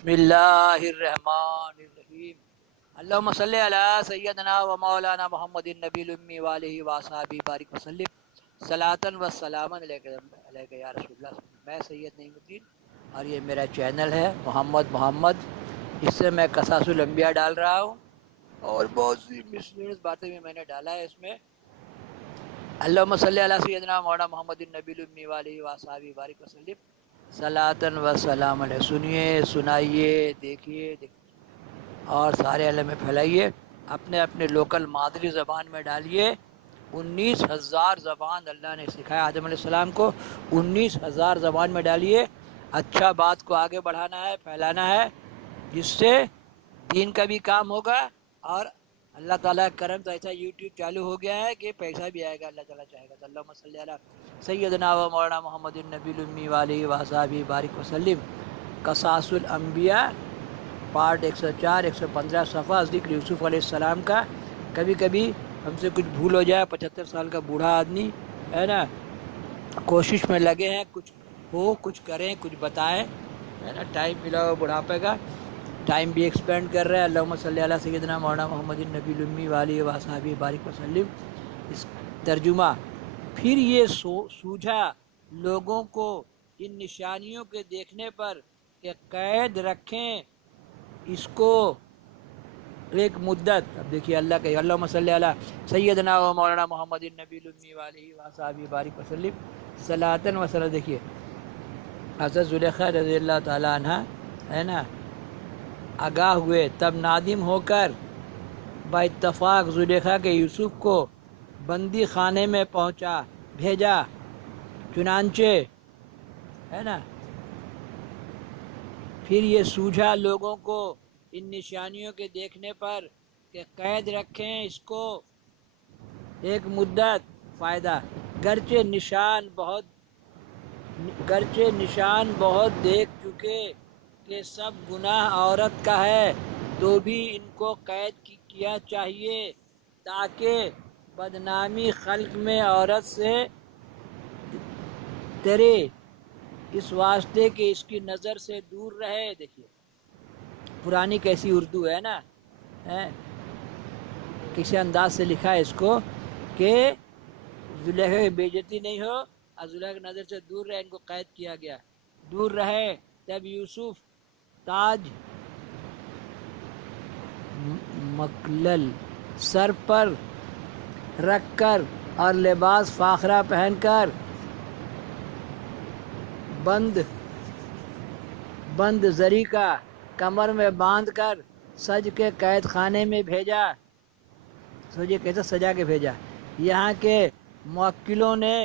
بسم اللہ الرحمن الرحیم اللہم صلی علی سیدنا و مولانا محمد النبی الامی والہ وصحبہ بارک وسلم صلاۃ و سلام علیک یا رسول اللہ۔ میں سید نعیم الدین اور یہ میرا چینل ہے محمد اس سے میں قصص الانبیاء ڈال رہا ہوں اور بہت سی مسلیس باتیں بھی میں نے ڈالا ہے اس میں۔ اللہم صلی علی سیدنا مولانا محمد النبی الامی والہ وصحبہ بارک وسلم صلاۃ و سلام علیہ۔ سنیے، سنائیے، دیکھیے اور سارے عالم میں پھیلائیے، اپنے اپنے لوکل مادری زبان میں ڈالیے۔ 19,000 زبان اللہ نے سکھایا آدم علیہ السلام کو، 19,000 زبان میں ڈالیے۔ اچھا بات کو آگے بڑھانا ہے، پھیلانا ہے، جس سے دین کا بھی کام ہوگا اور اللہ تعالیٰ کا کرم تو ایسا یوٹیوب چالو ہو گیا ہے کہ پیسہ بھی آئے گا، اللہ تعالیٰ چاہے گا۔ اللہم صلی علی سیدنا و مولانا محمد النبی الامی والہ وصحبہ بارک وسلم۔ قصص الانبیاء پارٹ 104 115 صفحہ ذکر یوسف علیہ السلام کا۔ کبھی کبھی ہم سے کچھ بھول ہو جائے، 75 سال کا بوڑھا آدمی ہے نا، کوشش میں لگے ہیں کچھ ہو، کچھ کریں، کچھ بتائیں، ہے نا۔ ٹائم ملا ہو بڑھاپے کا، ٹائم بھی ایکسپینڈ کر رہے ہیں۔ اللہم صلی علی سیدنا مولانا محمد النبی الامی والہ وصحبہ بارک وسلم۔ اس ترجمہ پھر یہ سوجھا لوگوں کو ان نشانیوں کے دیکھنے پر کہ قید رکھیں اس کو ایک مدت۔ اب دیکھیے اللہ کہ اللہم صلی علی سیدنا و مولانا محمد النبی الامی والہ وصحبہ بارک وسلم صلاۃ و سلام۔ دیکھیے حضرت زلیخا رضی اللہ تعالیٰ عنہ ہے نا، آگاہ ہوئے، تب نادم ہو کر با اتفاق زلیخا کے یوسف کو بندی خانے میں بھیجا۔ چنانچہ ہے نا، پھر یہ سوجھا لوگوں کو ان نشانیوں کے دیکھنے پر کہ قید رکھیں اس کو ایک مدت، فائدہ گرچہ نشان بہت دیکھ چکے کہ سب گناہ عورت کا ہے، تو بھی ان کو قید کیا چاہیے تاکہ بدنامی خلق میں عورت سے تیرے اس واسطے کہ اس کی نظر سے دور رہے۔ دیکھیے پرانی کیسی اردو ہے نا، کسی انداز سے لکھا ہے اس کو کہ زلیخا کی بے عزتی نہیں ہو اور زلیخا کی نظر سے دور رہے، ان کو قید کیا گیا، دور رہے۔ تب یوسف تاج مکلل سر پر رکھ کر اور لباس فاخرہ پہن کر بند زری کا کمر میں باندھ کر سج کے قید خانے میں بھیجا۔ سوچیے کیسے سجا کے بھیجا۔ یہاں کے موکلوں نے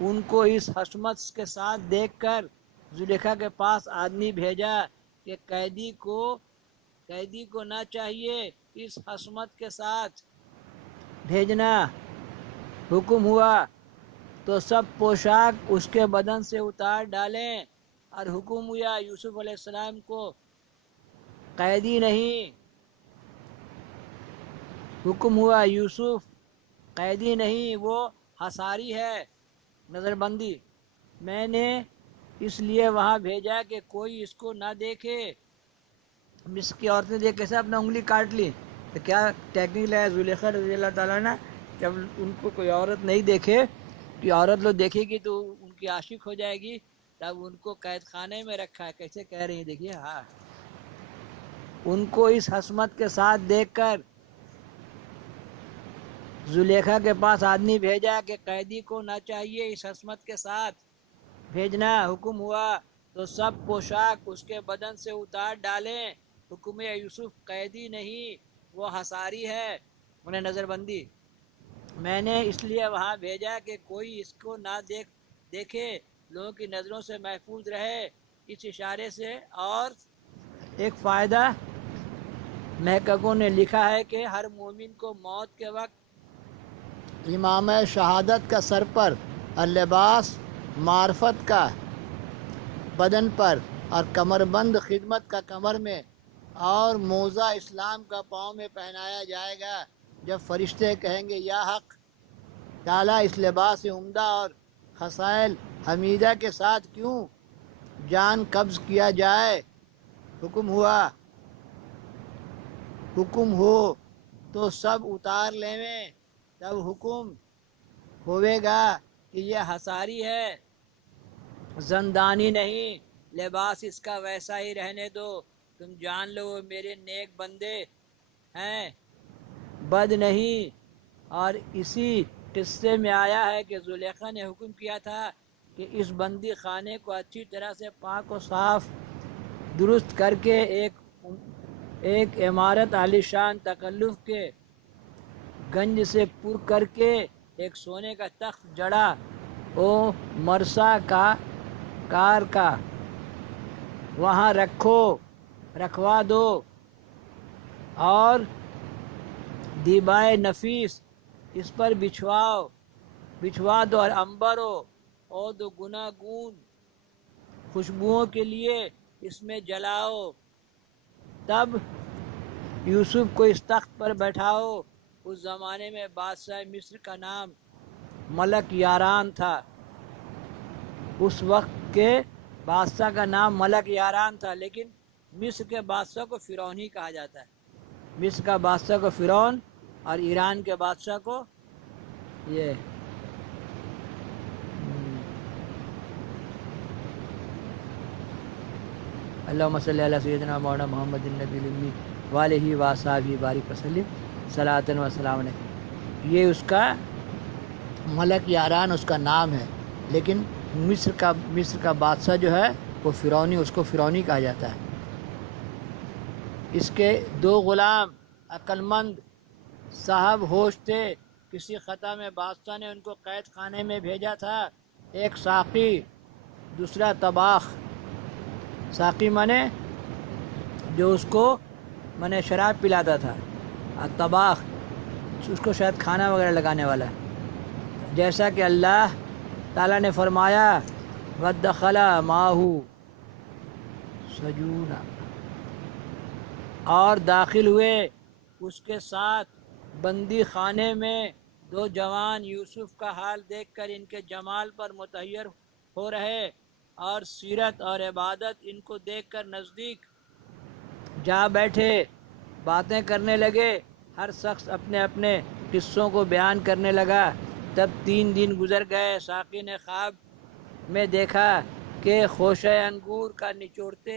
ان کو اس حشمت کے ساتھ دیکھ کر زلیخا کے پاس آدمی بھیجا کہ قیدی کو نہ چاہیے اس حشمت کے ساتھ بھیجنا۔ حکم ہوا تو سب پوشاک اس کے بدن سے اتار ڈالیں، اور حکم ہوا یوسف علیہ السلام کو قیدی نہیں، یوسف قیدی نہیں، وہ حصاری ہے، نظر بندی۔ میں نے اس لیے وہاں بھیجا کہ کوئی اس کو نہ دیکھے۔ مصر کی عورتیں دیکھ کیسے اپنا انگلی کاٹ لی، تو کیا ٹیکنیک ہے زلیخا رضی اللہ تعالیٰ نے، جب ان کو کوئی عورت نہیں دیکھے، کہ عورت لوگ دیکھے گی تو ان کی عاشق ہو جائے گی، تب ان کو قید خانے میں رکھا ہے۔ کیسے کہہ رہی ہیں دیکھیے، ہاں، ان کو اس حشمت کے ساتھ دیکھ کر زلیخا کے پاس آدمی بھیجا کہ قیدی کو نہ چاہیے اس حشمت کے ساتھ بھیجنا۔ حکم ہوا تو سب پوشاک اس کے بدن سے اتار ڈالیں۔ حکم یوسف قیدی نہیں، وہ حصاری ہے، انہیں نظر بندی۔ میں نے اس لیے وہاں بھیجا کہ کوئی اس کو نہ دیکھے، لوگوں کی نظروں سے محفوظ رہے۔ اس اشارے سے اور ایک فائدہ محققوں نے لکھا ہے کہ ہر مومن کو موت کے وقت امامہ شہادت کا سر پر اور لباس معرفت کا بدن پر اور کمر بند خدمت کا کمر میں اور موزہ اسلام کا پاؤں میں پہنایا جائے گا۔ جب فرشتے کہیں گے یا حق تعالیٰ اس لباس عمدہ اور خصائل حمیدہ کے ساتھ کیوں جان قبض کیا جائے، حکم ہوا، حکم ہو تو سب اتار لے میں، تب حکم ہوئے گا کہ یہ حصاری ہے، زندانی نہیں، لباس اس کا ویسا ہی رہنے دو، تم جان لو وہ میرے نیک بندے ہیں، بد نہیں۔ اور اسی قصے میں آیا ہے کہ زلیخا نے حکم کیا تھا کہ اس بندی خانے کو اچھی طرح سے پاک و صاف درست کر کے ایک عمارت عالیشان تکلف کے گنج سے پر کر کے ایک سونے کا تخت جڑا او مرسا کا کار کا وہاں رکھوا دو، اور دیبائے نفیس اس پر بچھوا دو، اور عنبر اور دو گناگون خوشبوؤں کے لیے اس میں جلاؤ، تب یوسف کو اس تخت پر بیٹھاؤ۔ اس زمانے میں بادشاہ مصر کا نام ملک یاران تھا، اس وقت کے بادشاہ کا نام ملک یاران تھا، لیکن مصر کے بادشاہ کو فرعون ہی کہا جاتا ہے، مصر کا بادشاہ کو فرعون اور ایران کے بادشاہ کو یہ اللہم صلی علی سیدنا مولانا محمد النبی الامی والہ وصحبہ بارک وسلم صلاۃ و سلام علیہ۔ یہ اس کا ملک یاران اس کا نام ہے، لیکن مصر کا بادشاہ جو ہے وہ فرعونی، اس کو فرعونی کہا جاتا ہے۔ اس کے دو غلام عقل مند صاحب ہوش تھے، کسی خطا میں بادشاہ نے ان کو قید خانے میں بھیجا تھا، ایک ساقی دوسرا طباخ، ساقی مانے جو اس کو شراب پلاتا تھا، اور طباخ اس کو شاید کھانا وغیرہ لگانے والا، جیسا کہ اللہ تعالیٰ نے فرمایا وَدَّخَلَ مَعَهُ سَجُونَ، اور داخل ہوئے اس کے ساتھ بندی خانے میں دو جوان، یوسف کا حال دیکھ کر ان کے جمال پر متحیر ہو رہے، اور سیرت اور عبادت ان کو دیکھ کر نزدیک جا بیٹھے، باتیں کرنے لگے، ہر شخص اپنے اپنے قصوں کو بیان کرنے لگا۔ تب 3 دن گزر گئے، ساقی نے خواب میں دیکھا کہ خوشہ انگور کا نچوڑتے،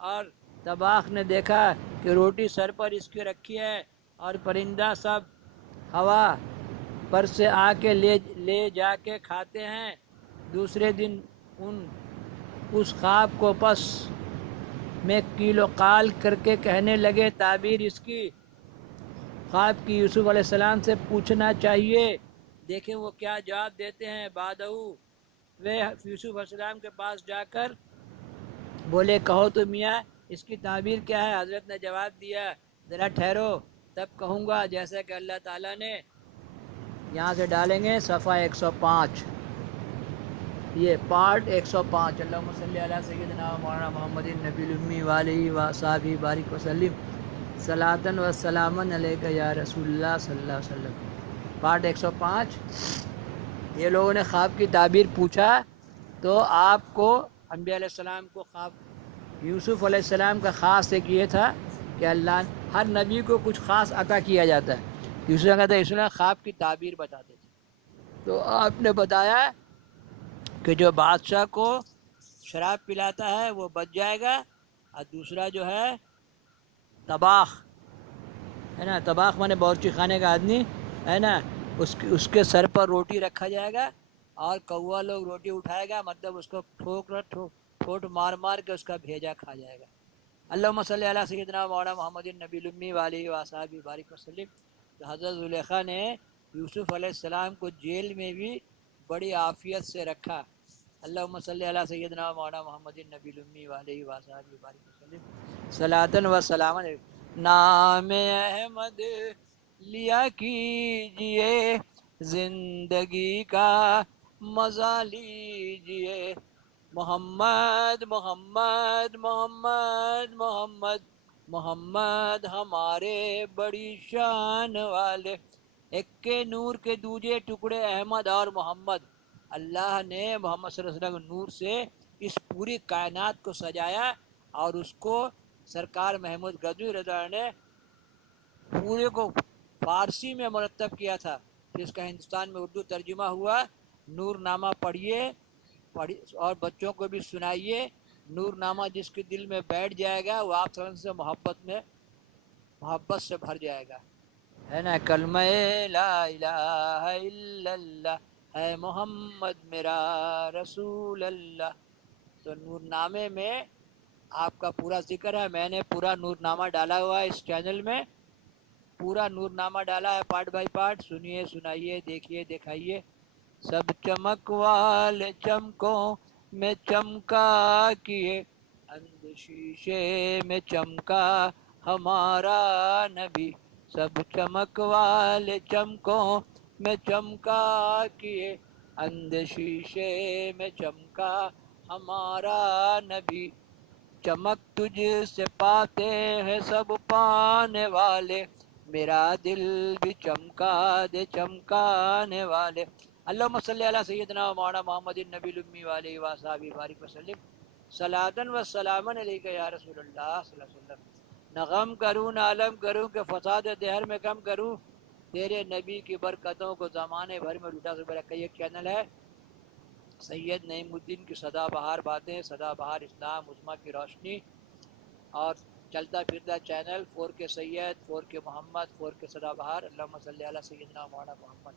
اور طباخ نے دیکھا کہ روٹی سر پر اس کے رکھی ہے، اور پرندہ سب ہوا پر سے آ کے لے جا کے کھاتے ہیں۔ دوسرے دن اس خواب کو پس میں قیل و قال کر کے کہنے لگے، تعبیر اس کی خواب کی یوسف علیہ السلام سے پوچھنا چاہیے، دیکھیں وہ کیا جواب دیتے ہیں۔ بعدہ وہ یوسف علیہ السلام کے پاس جا کر بولے، کہو تو میاں اس کی تعبیر کیا ہے؟ حضرت نے جواب دیا، ذرا ٹھہرو تب کہوں گا، جیسا کہ اللہ تعالیٰ نے یہاں سے ڈالیں گے صفحہ 105، یہ پارٹ 105، اللہم صلی علی سیدنا مولانا محمد النبی الامی والہ وصحبہ بارک وسلم صلاۃ و سلام علیک یا رسول اللہ صلی اللہ علیہ وسلم، پارٹ 105۔ یہ لوگوں نے خواب کی تعبیر پوچھا تو آپ کو انبیاء علیہ السلام کو خواب، یوسف علیہ السلام کا خاص ایک یہ تھا کہ اللہ ہر نبی کو کچھ خاص عطا کیا جاتا ہے، یوسف کہتا ہے اس نے خواب کی تعبیر بتاتے تھے، تو آپ نے بتایا کہ جو بادشاہ کو شراب پلاتا ہے وہ بچ جائے گا، اور دوسرا جو ہے طباخ ہے نا، طباخ مانے باورچی خانے کا آدمی ہے نا، اس کے سر پر روٹی رکھا جائے گا، اور کوا لوگ روٹی اٹھائے گا، مطلب اس کو ٹھوٹ مار کے اس کا بھیجا کھا جائے گا۔ اللہم صلی علی سیدنا مولانا محمد النبی الامی والہ وصحبہ بارک وسلم۔ تو حضرت زلیخا نے یوسف علیہ السلام کو جیل میں بھی بڑی عافیت سے رکھا۔ اللہم صلی علی سیدنا مولانا محمد النبی الامی والہ وصحبہ بارک وسلم صلاۃ و سلام علیہ۔ نام احمد لیا کیجئے، زندگی کا مزہ لیجئے، محمد محمد محمد محمد محمد ہمارے بڑی شان والے، ایک کے نور کے دوجے ٹکڑے احمد اور محمد۔ اللہ نے محمد صلی اللہ علیہ وسلم کے نور سے اس پوری کائنات کو سجایا، اور اس کو سرکار محمود غزنوی رضا نے پورے کو فارسی میں مرتب کیا تھا، جس کا ہندوستان میں اردو ترجمہ ہوا۔ نور نامہ پڑھیے اور بچوں کو بھی سنائیے۔ نور نامہ جس کے دل میں بیٹھ جائے گا وہ آپ صلی اللہ علیہ وسلم سے محبت سے بھر جائے گا، ہے نا۔ کلمہ لا الہ الا اللہ ہے محمد میرا رسول اللہ۔ تو نور نامے میں آپ کا پورا ذکر ہے۔ میں نے پورا نور نامہ ڈالا ہوا ہے اس چینل میں، پورا نور نامہ ڈالا ہے پارٹ بائی پارٹ، سنیے، سنائیے، دیکھیے، دکھائیے۔ سب چمک والے چمکوں میں چمکا کیے، اندھ شیشے میں چمکا ہمارا نبی۔ سب چمک والے چمکوں میں چمکا کیے، اندھ شیشے میں چمکا ہمارا نبی۔ چمک تجھ سے پاتے ہیں سب پانے والے، میرا دل بھی چمکا دے چمکانے والے۔ اللہم صلی علی سیدنا و مولانا محمد النبی الامی وآلہ وصحبہ بارک وسلم، صلاۃ و سلاما علیک یا رسول اللہ صلی اللہ علیہ وسلم۔ نہ غم کروں نہ علم کروں کہ فساد دہر میں کم کروں، تیرے نبی کی برکتوں کو زمانے بھر میں لٹا سے برکت۔ یہ چینل ہے سید نعیم الدین کی سدا بہار باتیں، سدا بہار اسلام عظمیٰ کی روشنی، اور چلتا پھرتا چینل 4 کے سید، 4 کے محمد، 4 کے سدا بہار۔ اللہم صلی علی سیدنا مولانا محمد۔